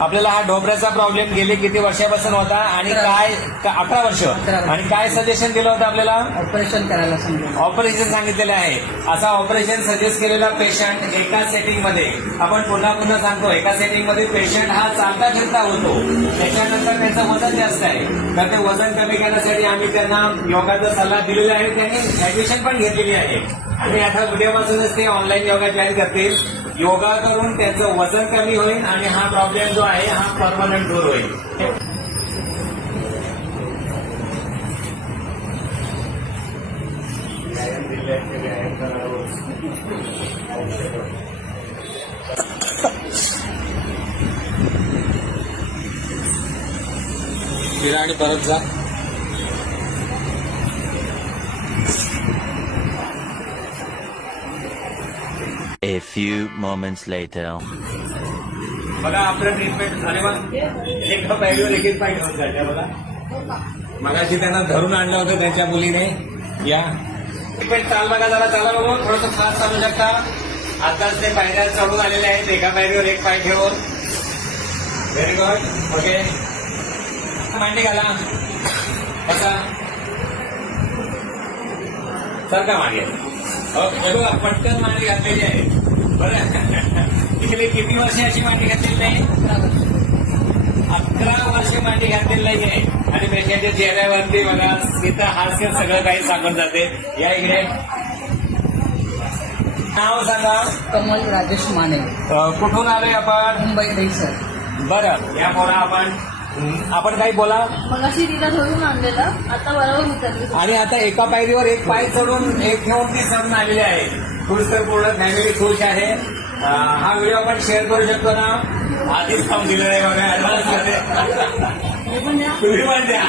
आपल्याला हा ढोबऱ्याचा प्रॉब्लेम गेले किती वर्षापासून होता आणि काय 18 वर्ष आणि काय सजेशन दिलं होतं आपल्याला? ऑपरेशन करायला सांगितलं. ऑपरेशन सांगितलेलं आहे. असा ऑपरेशन सजेस्ट केलेला पेशंट एका सेटिंग मध्ये, आपण पुन्हा पुन्हा सांगतो, एका सेटिंग मध्ये पेशंट हा चालता फिरता होतो. त्याच्यानंतर त्याचं वजन जास्त आहे, तर ते वजन कमी करण्यासाठी आम्ही त्यांना योगाचा सल्ला दिलेला आहे. त्यांनी ऍडमिशन पण घेतलेली आहे आणि आता उद्यापासूनच ते ऑनलाईन योगा जॉईन करतील. योगा करून त्यांचं वजन कमी होईल आणि हा प्रॉब्लेम जो आहे हा परमनंट दूर होईल. फिरा आणि परत जा. A few moments later. बघा आपलं ट्रीटमेंट झाले. मग एका पायरीवर एक पाय घेऊन जायच्या. बघा मगाशी त्यांना धरून आणलं होतं त्यांच्या मुलीने. या ट्रीटमेंट चाल बघा, जरा चाला बघू, थोडंसं फास्ट चालू शकता. आताच ते पायऱ्या चढून आलेले आहेत, एका पायरीवर एक पाय ठेवून. Very good. ओके, मांडी घाला. बसा, सरका मांडी. ओके, बघा पटकन मांडी घातलेली आहे. बरं, इकडे किती वर्ष अशी मांडी घातलेली आहे? 11 वर्ष मांडी घातलेली नाही आहे. आणि पेशंटच्या चेहऱ्यावरती बघा तिथं हास्य सगळं काही सांगून जाते. या इकडे. नाव सांगा. कमल राजेश माने. कुठून आलोय आपण? मुंबई दहीसर. बरं, या बोला. आपण काही बोला. मग अशी तिला धरून आणलेलं, आता बरोबर उतरली. आणि आता एका पायरीवर एक पाय चढून एक घेऊन ती चढून आलेली आहे. खुश तर पूर्ण फॅमिली खुश आहे. हा व्हिडिओ आपण शेअर करू शकतो ना? आधीच सांगून दिलेला आहे बघा. तुम्ही पण द्या.